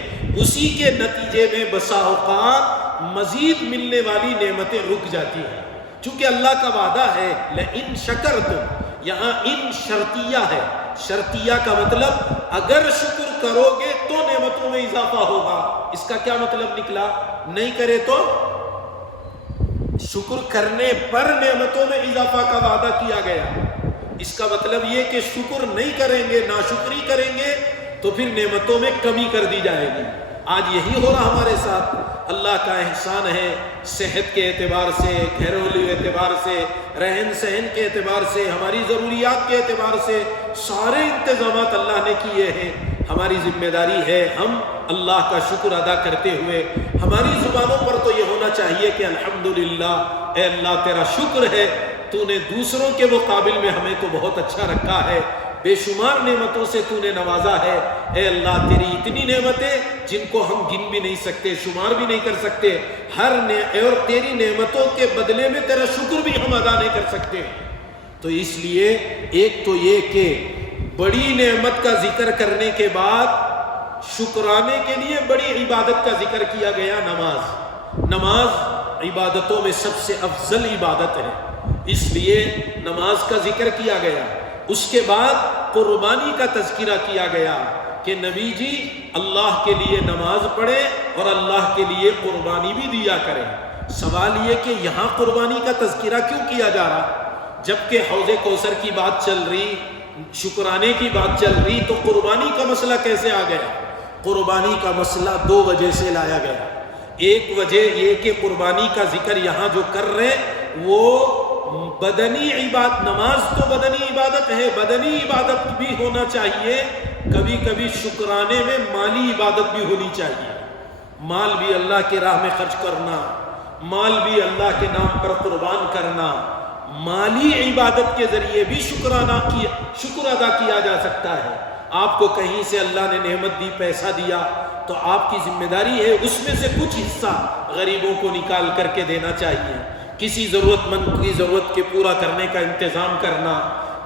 اسی کے نتیجے میں بسا اوقات مزید ملنے والی نعمتیں رک جاتی ہیں، چونکہ اللہ کا وعدہ ہے لَإِن شَكَرْتُمْ، یہاں ان شرطیہ ہے. شرطیہ کا مطلب اگر شکر کرو گے تو نعمتوں میں اضافہ ہوگا. اس کا کیا مطلب نکلا؟ نہیں کرے تو شکر کرنے پر نعمتوں میں اضافہ کا وعدہ کیا گیا. اس کا مطلب یہ کہ شکر نہیں کریں گے، ناشکری کریں گے تو پھر نعمتوں میں کمی کر دی جائے گی. آج یہی ہو رہا ہمارے ساتھ. اللہ کا احسان ہے، صحت کے اعتبار سے، گھریلو اعتبار سے، رہن سہن کے اعتبار سے، ہماری ضروریات کے اعتبار سے سارے انتظامات اللہ نے کیے ہیں. ہماری ذمہ داری ہے ہم اللہ کا شکر ادا کرتے ہوئے ہماری زبانوں پر تو یہ ہونا چاہیے کہ الحمدللہ، اے اللہ تیرا شکر ہے، تو نے دوسروں کے مقابل میں ہمیں تو بہت اچھا رکھا ہے، بے شمار نعمتوں سے تو نے نوازا ہے. اے اللہ تیری اتنی نعمتیں جن کو ہم گن بھی نہیں سکتے، شمار بھی نہیں کر سکتے، اور تیری نعمتوں کے بدلے میں تیرا شکر بھی ہم ادا نہیں کر سکتے. تو اس لیے ایک تو یہ کہ بڑی نعمت کا ذکر کرنے کے بعد شکرانے کے لیے بڑی عبادت کا ذکر کیا گیا. نماز عبادتوں میں سب سے افضل عبادت ہے، اس لیے نماز کا ذکر کیا گیا. اس کے بعد قربانی کا تذکرہ کیا گیا کہ نبی جی اللہ کے لیے نماز پڑھے اور اللہ کے لیے قربانی بھی دیا کریں. سوال یہ کہ یہاں قربانی کا تذکرہ کیوں کیا جا رہا؟ جبکہ حوض کوثر کی بات چل رہی، شکرانے کی بات چل رہی، تو قربانی کا مسئلہ کیسے آ گیا؟ قربانی کا مسئلہ 2 وجہ سے لایا گیا. ایک وجہ یہ کہ قربانی کا ذکر یہاں جو کر رہے وہ بدنی عبادت، نماز تو بدنی عبادت ہے، بدنی عبادت بھی ہونا چاہیے، کبھی کبھی شکرانے میں مالی عبادت بھی ہونی چاہیے. مال بھی اللہ کی راہ میں خرچ کرنا، مال بھی اللہ کے نام پر قربان کرنا، مالی عبادت کے ذریعے بھی شکر ادا کیا جا سکتا ہے. آپ کو کہیں سے اللہ نے نعمت دی، پیسہ دیا، تو آپ کی ذمہ داری ہے اس میں سے کچھ حصہ غریبوں کو نکال کر کے دینا چاہیے. کسی ضرورت مند کی ضرورت کے پورا کرنے کا انتظام کرنا،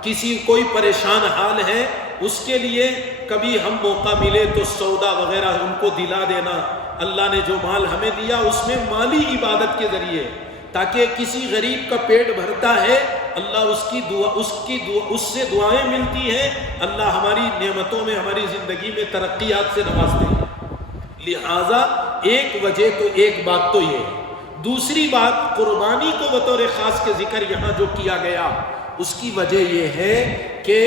کسی کوئی پریشان حال ہے اس کے لیے کبھی ہم موقع ملے تو سودا وغیرہ ان کو دلا دینا. اللہ نے جو مال ہمیں دیا اس میں مالی عبادت کے ذریعے، تاکہ کسی غریب کا پیٹ بھرتا ہے، اللہ اس سے دعائیں ملتی ہیں، اللہ ہماری نعمتوں میں، ہماری زندگی میں ترقیات سے نوازتے ہیں. لہٰذا ایک وجہ تو ایک بات تو یہ. دوسری بات قربانی کو بطور خاص کے ذکر یہاں جو کیا گیا اس کی وجہ یہ ہے کہ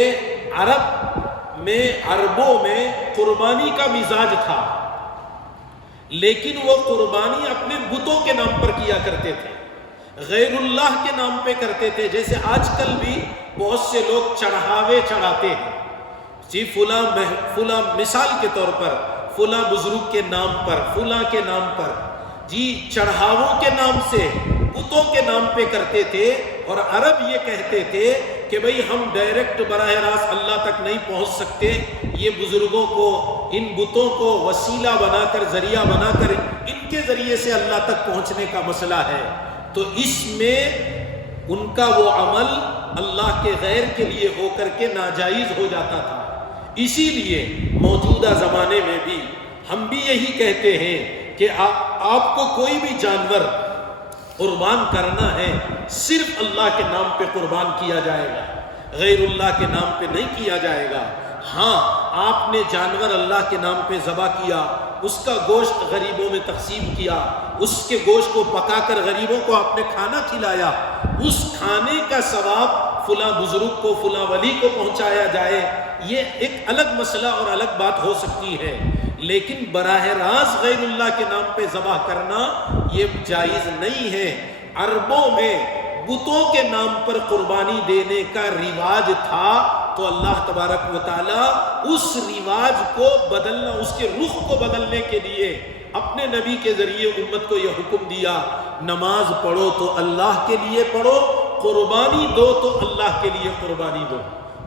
عربوں میں قربانی کا مزاج تھا، لیکن وہ قربانی اپنے بتوں کے نام پر کیا کرتے تھے، غیر اللہ کے نام پہ کرتے تھے. جیسے آج کل بھی بہت سے لوگ چڑھاوے چڑھاتے ہیں، جی فلاں مثال کے طور پر فلاں بزرگ کے نام پر، فلاں کے نام پر، جی چڑھاووں کے نام سے، بتوں کے نام پہ کرتے تھے۔ اور عرب یہ کہتے تھے کہ بھئی ہم ڈائریکٹ براہ راست اللہ تک نہیں پہنچ سکتے، یہ بزرگوں کو، ان بتوں کو وسیلہ بنا کر، ذریعہ بنا کر، ان کے ذریعے سے اللہ تک پہنچنے کا مسئلہ ہے۔ تو اس میں ان کا وہ عمل اللہ کے غیر کے لیے ہو کر کے ناجائز ہو جاتا تھا۔ اسی لیے موجودہ زمانے میں بھی ہم بھی یہی کہتے ہیں کہ آپ کو کوئی بھی جانور قربان کرنا ہے، صرف اللہ کے نام پہ قربان کیا جائے گا، غیر اللہ کے نام پہ نہیں کیا جائے گا۔ ہاں، آپ نے جانور اللہ کے نام پہ ذبح کیا، اس کا گوشت غریبوں میں تقسیم کیا، اس کے گوشت کو پکا کر غریبوں کو آپ نے کھانا کھلایا، اس کھانے کا ثواب فلاں بزرگ کو، فلاں ولی کو پہنچایا جائے، یہ ایک الگ مسئلہ اور الگ بات ہو سکتی ہے۔ لیکن براہ راست غیر اللہ کے نام پہ ذبح کرنا یہ جائز نہیں ہے۔ عربوں میں بتوں کے نام پر قربانی دینے کا رواج تھا، تو اللہ تبارک و تعالیٰ اس رواج کو بدلنا، اس کے رخ کو بدلنے کے لیے اپنے نبی کے ذریعے امت کو یہ حکم دیا، نماز پڑھو تو اللہ کے لیے پڑھو، قربانی دو تو اللہ کے لیے قربانی دو،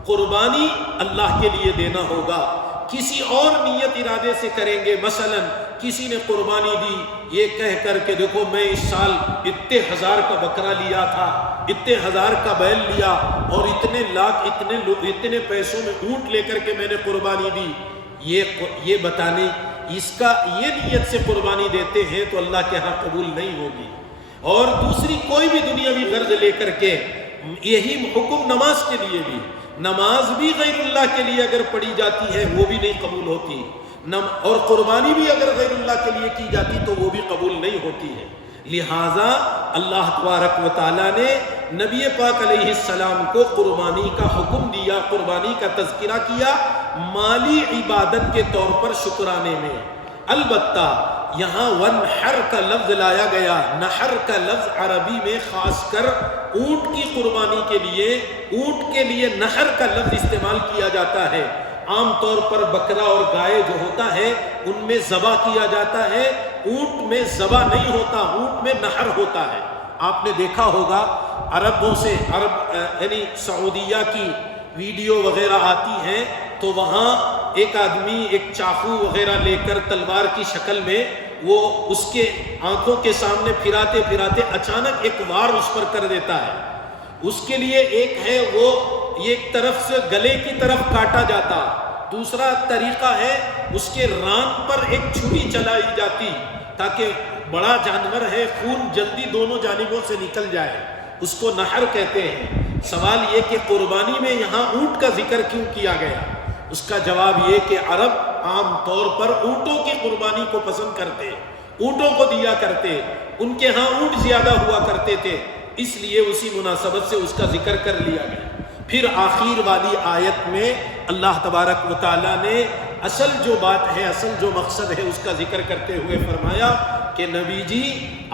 قربانی اللہ کے لیے دینا ہوگا۔ کسی اور نیت ارادے سے کریں گے، مثلا کسی نے قربانی دی یہ کہہ کر کہ دیکھو میں اس سال اتنے ہزار کا بکرا لیا تھا، اتنے ہزار کا بیل لیا، اور اتنے لاکھ اتنے پیسوں میں اونٹ لے کر کے میں نے قربانی دی، یہ بتانے اس کا یہ نیت سے قربانی دیتے ہیں تو اللہ کے ہاں قبول نہیں ہوگی۔ اور دوسری کوئی بھی دنیاوی غرض لے کر کے، یہی حکم نماز کے لیے بھی، نماز بھی غیر اللہ کے لیے اگر پڑھی جاتی ہے وہ بھی نہیں قبول ہوتی، اور قربانی بھی اگر غیر اللہ کے لیے کی جاتی تو وہ بھی قبول نہیں ہوتی ہے۔ لہٰذا اللہ تبارک و تعالیٰ نے نبی پاک علیہ السلام کو قربانی کا حکم دیا، قربانی کا تذکرہ کیا مالی عبادت کے طور پر شکرانے میں۔ البتہ یہاں ونحر کا لفظ لایا گیا، نحر کا لفظ عربی میں خاص کر اونٹ کی قربانی کے لیے، اونٹ کے لیے نحر کا لفظ استعمال کیا جاتا ہے۔ عام طور پر بکرا اور گائے جو ہوتا ہے ان میں ذبح کیا جاتا ہے، اونٹ میں ذبح نہیں ہوتا، اونٹ میں نحر ہوتا ہے۔ آپ نے دیکھا ہوگا عربوں سے، یعنی سعودیہ کی ویڈیو وغیرہ آتی ہیں تو وہاں ایک آدمی ایک چاقو وغیرہ لے کر تلوار کی شکل میں وہ اس کے آنکھوں کے سامنے پھراتے پھراتے اچانک ایک وار اس پر کر دیتا ہے۔ اس کے لیے ایک ہے وہ ایک طرف سے گلے کی طرف کاٹا جاتا، دوسرا طریقہ ہے اس کے ران پر ایک چھری چلائی جاتی تاکہ بڑا جانور ہے، خون جلدی دونوں جانبوں سے نکل جائے، اس کو نحر کہتے ہیں۔ سوال یہ کہ قربانی میں یہاں اونٹ کا ذکر کیوں کیا گیا؟ اس کا جواب یہ کہ عرب عام طور پر اونٹوں کی قربانی کو پسند کرتے، اونٹوں کو دیا کرتے، ان کے ہاں اونٹ زیادہ ہوا کرتے تھے، اس لیے اسی مناسبت سے اس کا ذکر کر لیا گیا۔ پھر آخر والی آیت میں اللہ تبارک و تعالیٰ نے اصل جو بات ہے، اصل جو مقصد ہے اس کا ذکر کرتے ہوئے فرمایا کہ نبی جی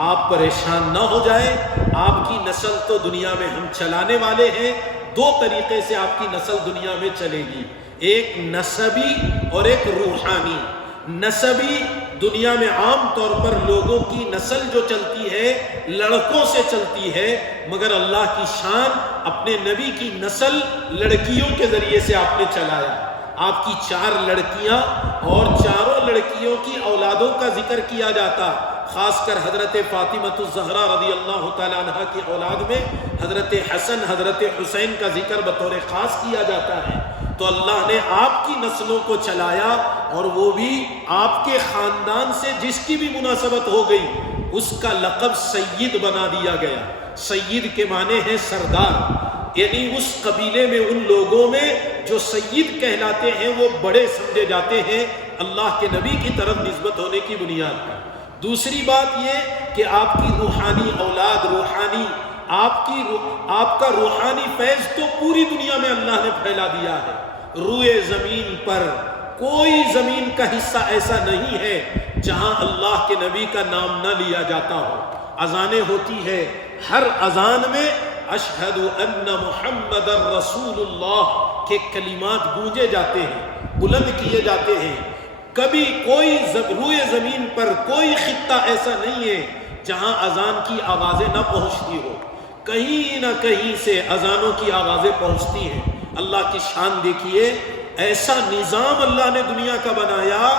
آپ پریشان نہ ہو جائیں، آپ کی نسل تو دنیا میں ہم چلانے والے ہیں، دو طریقے سے آپ کی نسل دنیا میں چلے گی، ایک نسبی اور ایک روحانی۔ نسبی دنیا میں عام طور پر لوگوں کی نسل جو چلتی ہے لڑکوں سے چلتی ہے، مگر اللہ کی شان اپنے نبی کی نسل لڑکیوں کے ذریعے سے آپ نے چلایا۔ آپ کی 4 لڑکیاں اور چاروں لڑکیوں کی اولادوں کا ذکر کیا جاتا، خاص کر حضرت فاطمۃ الزہرا رضی اللہ تعالیٰ عنہ کی اولاد میں حضرت حسن، حضرت حسین کا ذکر بطور خاص کیا جاتا ہے۔ تو اللہ نے آپ کی نسلوں کو چلایا، اور وہ بھی آپ کے خاندان سے جس کی بھی مناسبت ہو گئی اس کا لقب سید بنا دیا گیا۔ سید کے معنی ہے سردار، یعنی اس قبیلے میں ان لوگوں میں جو سید کہلاتے ہیں وہ بڑے سمجھے جاتے ہیں اللہ کے نبی کی طرف نسبت ہونے کی بنیاد پر۔ دوسری بات یہ کہ آپ کی روحانی اولاد، روحانی آپ کا روحانی فیض تو پوری دنیا میں اللہ نے پھیلا دیا ہے۔ روئے زمین پر کوئی زمین کا حصہ ایسا نہیں ہے جہاں اللہ کے نبی کا نام نہ لیا جاتا ہو۔ اذانیں ہوتی ہے، ہر اذان میں اشہد ان محمد رسول اللہ کے کلمات گونجے جاتے ہیں، بلند کیے جاتے ہیں۔ کبھی کوئی روئے زمین پر کوئی خطہ ایسا نہیں ہے جہاں اذان کی آوازیں نہ پہنچتی ہو، کہیں نہ کہیں سے اذانوں کی آوازیں پہنچتی ہیں۔ اللہ کی شان دیکھیے، ایسا نظام اللہ نے دنیا کا بنایا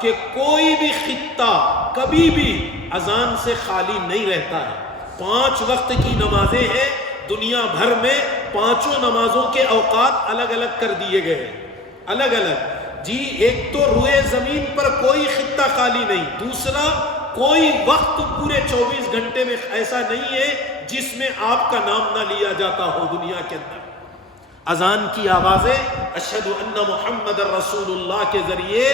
کہ کوئی بھی خطہ کبھی بھی اذان سے خالی نہیں رہتا ہے۔ 5 وقت کی نمازیں ہیں دنیا بھر میں، 5 نمازوں کے اوقات الگ الگ کر دیے گئے ہیں، الگ الگ۔ جی ایک تو روئے زمین پر کوئی خطہ خالی نہیں، دوسرا کوئی وقت پورے 24 گھنٹے میں ایسا نہیں ہے جس میں آپ کا نام نہ لیا جاتا ہو دنیا کے اندر۔ اذان کی آوازیں اشہد ان محمد رسول اللہ کے ذریعے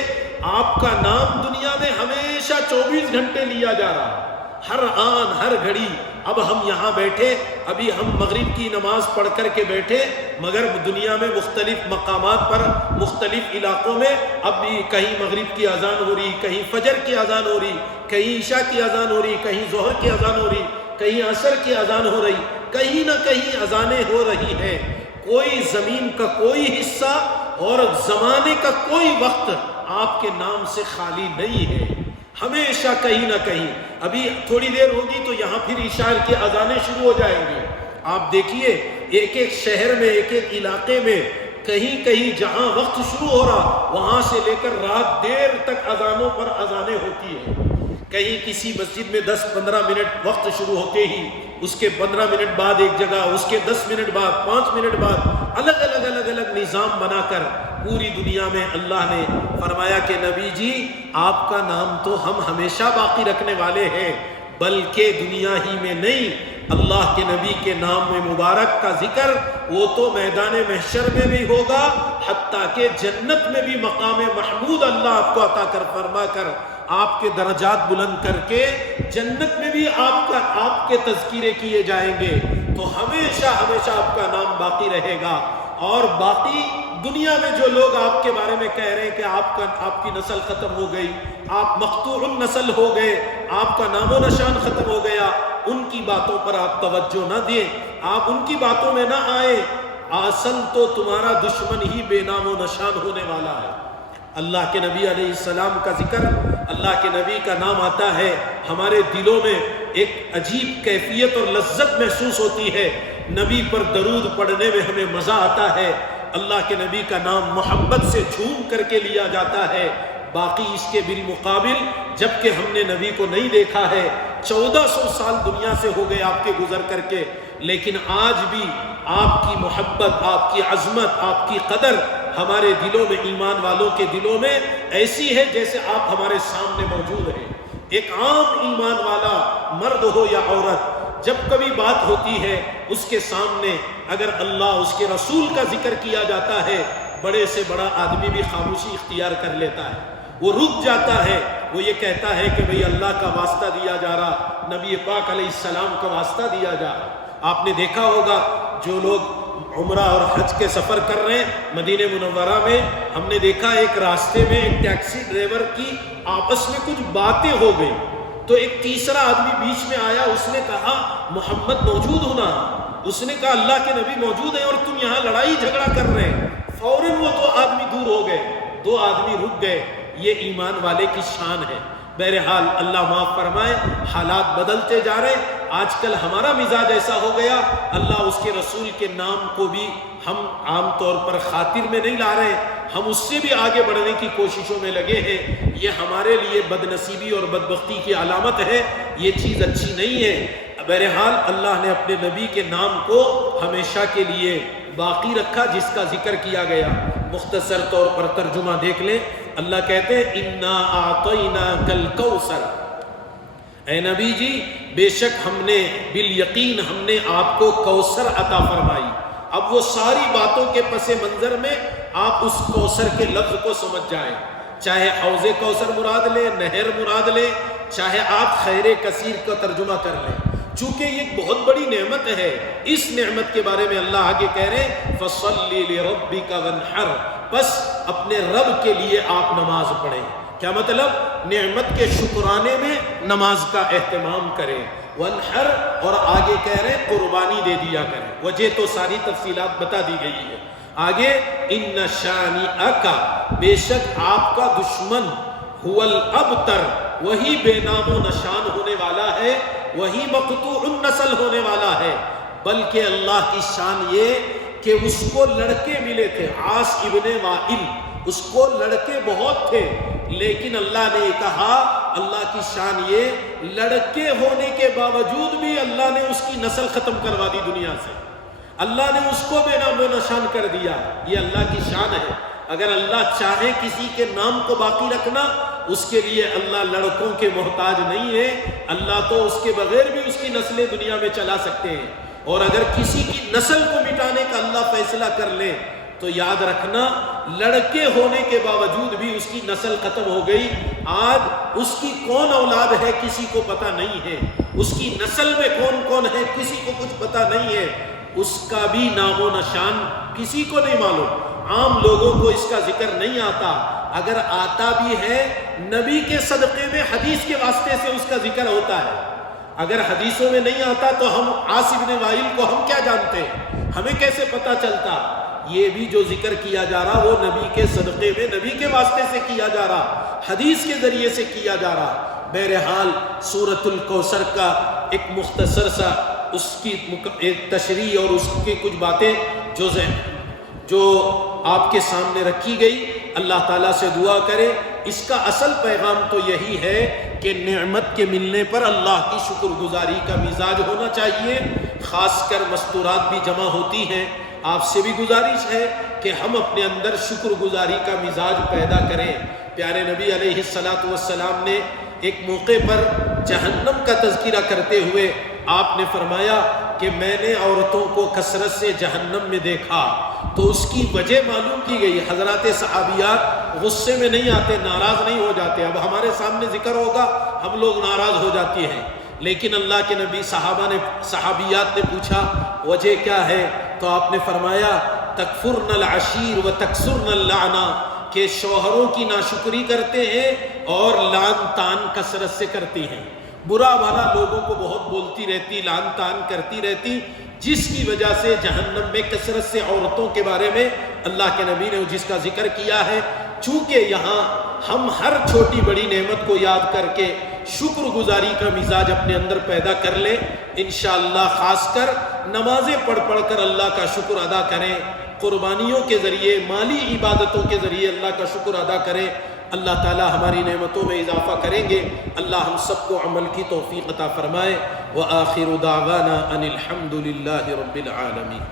آپ کا نام دنیا میں ہمیشہ 24 گھنٹے لیا جا رہا، ہر آن ہر گھڑی۔ اب ہم یہاں بیٹھے، ابھی ہم مغرب کی نماز پڑھ کر کے بیٹھے، مگر دنیا میں مختلف مقامات پر مختلف علاقوں میں اب بھی کہیں مغرب کی اذان ہو رہی، کہیں فجر کی اذان ہو رہی، کہیں عشاء کی اذان ہو رہی، کہیں ظہر کی اذان ہو رہی، کہیں عصر کی اذان ہو رہی، کہیں نہ کہیں اذانیں ہو رہی ہیں۔ کوئی زمین کا کوئی حصہ اور زمانے کا کوئی وقت آپ کے نام سے خالی نہیں ہے، ہمیشہ کہیں نہ کہیں۔ ابھی تھوڑی دیر ہوگی تو یہاں پھر عشاء کی اذانیں شروع ہو جائیں گی۔ آپ دیکھیے ایک ایک شہر میں، ایک ایک علاقے میں، کہیں کہیں جہاں وقت شروع ہو رہا وہاں سے لے کر رات دیر تک اذانوں پر اذانیں ہوتی ہیں۔ کہیں کسی مسجد میں 10-15 منٹ وقت شروع ہوتے ہی اس کے 15 منٹ بعد ایک جگہ، اس کے 10 منٹ بعد، 5 منٹ بعد، الگ الگ نظام بنا کر پوری دنیا میں اللہ نے فرمایا کہ نبی جی آپ کا نام تو ہم ہمیشہ باقی رکھنے والے ہیں، بلکہ دنیا ہی میں نہیں، اللہ کے نبی کے نام میں مبارک کا ذکر وہ تو میدان محشر میں بھی ہوگا، حتیٰ کہ جنت میں بھی مقام محمود اللہ آپ کو عطا کر فرما کر آپ کے درجات بلند کر کے جنت میں بھی آپ کے تذکیرے کیے جائیں گے، تو ہمیشہ ہمیشہ آپ کا نام باقی رہے گا۔ اور باقی دنیا میں جو لوگ آپ کے بارے میں کہہ رہے ہیں کہ آپ کی نسل ختم ہو گئی، آپ مقطوع النسل ہو گئے، آپ کا نام و نشان ختم ہو گیا، ان کی باتوں پر آپ توجہ نہ دیں، آپ ان کی باتوں میں نہ آئیں، اصل تو تمہارا دشمن ہی بے نام و نشان ہونے والا ہے۔ اللہ کے نبی علیہ السلام کا ذکر، اللہ کے نبی کا نام آتا ہے، ہمارے دلوں میں ایک عجیب کیفیت اور لذت محسوس ہوتی ہے، نبی پر درود پڑھنے میں ہمیں مزہ آتا ہے، اللہ کے نبی کا نام محبت سے جھوم کر کے لیا جاتا ہے۔ باقی اس کے بالمقابل جبکہ ہم نے نبی کو نہیں دیکھا ہے، 1400 سال دنیا سے ہو گئے آپ کے گزر کر کے، لیکن آج بھی آپ کی محبت، آپ کی عظمت، آپ کی قدر ہمارے دلوں میں، ایمان والوں کے دلوں میں ایسی ہے جیسے آپ ہمارے سامنے موجود ہیں۔ ایک عام ایمان والا مرد ہو یا عورت، جب کبھی بات ہوتی ہے اس کے سامنے اگر اللہ اس کے رسول کا ذکر کیا جاتا ہے، بڑے سے بڑا آدمی بھی خاموشی اختیار کر لیتا ہے، وہ رک جاتا ہے، وہ یہ کہتا ہے کہ بھئی اللہ کا واسطہ دیا جا رہا، نبی پاک علیہ السلام کا واسطہ دیا جا رہا۔ آپ نے دیکھا ہوگا جو لوگ عمرہ اور حج کے سفر کر رہے ہیں مدینہ منورہ میں، ہم نے دیکھا ایک راستے میں ایک ٹیکسی ڈرائیور کی آپس میں کچھ باتیں ہو گئی، تو ایک تیسرا آدمی بیچ میں آیا، اس نے کہا محمد موجود ہونا، اس نے کہا اللہ کے نبی موجود ہیں اور تم یہاں لڑائی جھگڑا کر رہے ہیں، فوراً وہ 2 آدمی دور ہو گئے، 2 آدمی رک گئے۔ یہ ایمان والے کی شان ہے۔ بہرحال اللہ معاف فرمائے، حالات بدلتے جا رہے، آج کل ہمارا مزاج ایسا ہو گیا، اللہ اس کے رسول کے نام کو بھی ہم عام طور پر خاطر میں نہیں لا رہے، ہم اس سے بھی آگے بڑھنے کی کوششوں میں لگے ہیں۔ یہ ہمارے لیے بد نصیبی اور بدبختی کی علامت ہے، یہ چیز اچھی نہیں ہے۔ بہرحال اللہ نے اپنے نبی کے نام کو ہمیشہ کے لیے باقی رکھا، جس کا ذکر کیا گیا۔ مختصر طور پر ترجمہ دیکھ لیں، اللہ کہتے ہیں اِنَّا أَعْطَيْنَاكَ الْكَوْثَرَ، اے نبی جی بے شک ہم نے بالیقین ہم نے آپ کو کوثر عطا فرمائی۔ اب وہ ساری باتوں کے پس منظر میں آپ اس کوثر کے لفظ کو سمجھ جائیں، چاہے حوض کوثر مراد لیں، نہر مراد لیں، چاہے آپ خیر کثیر کا ترجمہ کر لیں، چونکہ یہ ایک بہت بڑی نعمت ہے۔ اس نعمت کے بارے میں اللہ آگے کہہ رہے ہیں فَصَلِّ لِرَبِّكَ وَانْحَرْ، بس اپنے رب کے لیے آپ نماز پڑھیں۔ کیا مطلب؟ نعمت کے شکرانے میں نماز کا اہتمام کریں، وَانْحَرْ، اور آگے کہہ رہے ہیں قربانی دے دیا کریں۔ وجہ تو ساری تفصیلات بتا دی گئی ہے۔ آگے ان شانئک، بے شک آپ کا دشمن، هو الابتر، وہی بے نام و نشان ہونے والا ہے، وہی مقطوع النسل ہونے والا ہے۔ بلکہ اللہ کی شان یہ کہ اس کو لڑکے ملے تھے، عاص ابن وائل، اس کو لڑکے بہت تھے، لیکن اللہ نے کہا، اللہ کی شان یہ، لڑکے ہونے کے باوجود بھی اللہ نے اس کی نسل ختم کروا دی دنیا سے، اللہ نے اس کو بے نام و نشان کر دیا۔ یہ اللہ کی شان ہے۔ اگر اللہ چاہے کسی کے نام کو باقی رکھنا، اس کے لیے اللہ لڑکوں کے محتاج نہیں ہے، اللہ تو اس کے بغیر بھی اس کی نسلیں دنیا میں چلا سکتے ہیں۔ اور اگر کسی کی نسل کو مٹانے کا اللہ فیصلہ کر لے تو یاد رکھنا، لڑکے ہونے کے باوجود بھی اس کی نسل ختم ہو گئی۔ آج اس کی کون اولاد ہے کسی کو پتہ نہیں ہے، اس کی نسل میں کون کون ہے کسی کو کچھ پتہ نہیں ہے، اس کا بھی نام و نشان کسی کو نہیں معلوم۔ عام لوگوں کو اس کا ذکر نہیں آتا، اگر آتا بھی ہے نبی کے صدقے میں حدیث کے واسطے سے اس کا ذکر ہوتا ہے۔ اگر حدیثوں میں نہیں آتا تو ہم عاص بن وائل کو ہم کیا جانتے ہیں، ہمیں کیسے پتہ چلتا؟ یہ بھی جو ذکر کیا جا رہا وہ نبی کے صدقے میں، نبی کے واسطے سے کیا جا رہا، حدیث کے ذریعے سے کیا جا رہا۔ بہرحال سورۃ الکوثر کا ایک مختصر سا اس کی ایک تشریح اور اس کی کچھ باتیں جو آپ کے سامنے رکھی گئی، اللہ تعالیٰ سے دعا کرے۔ اس کا اصل پیغام تو یہی ہے کہ نعمت کے ملنے پر اللہ کی شکر گزاری کا مزاج ہونا چاہیے، خاص کر مستورات بھی جمع ہوتی ہیں۔ آپ سے بھی گزارش ہے کہ ہم اپنے اندر شکر گزاری کا مزاج پیدا کریں۔ پیارے نبی علیہ السلام نے ایک موقع پر جہنم کا تذکرہ کرتے ہوئے آپ نے فرمایا کہ میں نے عورتوں کو کثرت سے جہنم میں دیکھا، تو اس کی وجہ معلوم کی گئی۔ حضرات صحابیات غصے میں نہیں آتے، ناراض نہیں ہو جاتے۔ اب ہمارے سامنے ذکر ہوگا ہم لوگ ناراض ہو جاتے ہیں، لیکن اللہ کے نبی صحابیات نے پوچھا وجہ کیا ہے، تو آپ نے فرمایا تکفرن العشیر و تکسرن اللعنہ، کہ شوہروں کی ناشکری کرتے ہیں اور لعن تان کثرت سے کرتی ہیں، برا بھلا لوگوں کو بہت بولتی رہتی، لعن تان کرتی رہتی، جس کی وجہ سے جہنم میں کثرت سے عورتوں کے بارے میں اللہ کے نبی نے جس کا ذکر کیا ہے۔ چونکہ یہاں ہم ہر چھوٹی بڑی نعمت کو یاد کر کے شکر گزاری کا مزاج اپنے اندر پیدا کر لیں، انشاءاللہ خاص کر نمازیں پڑھ کر اللہ کا شکر ادا کریں، قربانیوں کے ذریعے، مالی عبادتوں کے ذریعے اللہ کا شکر ادا کریں، اللہ تعالی ہماری نعمتوں میں اضافہ کریں گے۔ اللہ ہم سب کو عمل کی توفیق عطا فرمائے۔ وآخر دعوانا ان الحمد للہ رب العالمین۔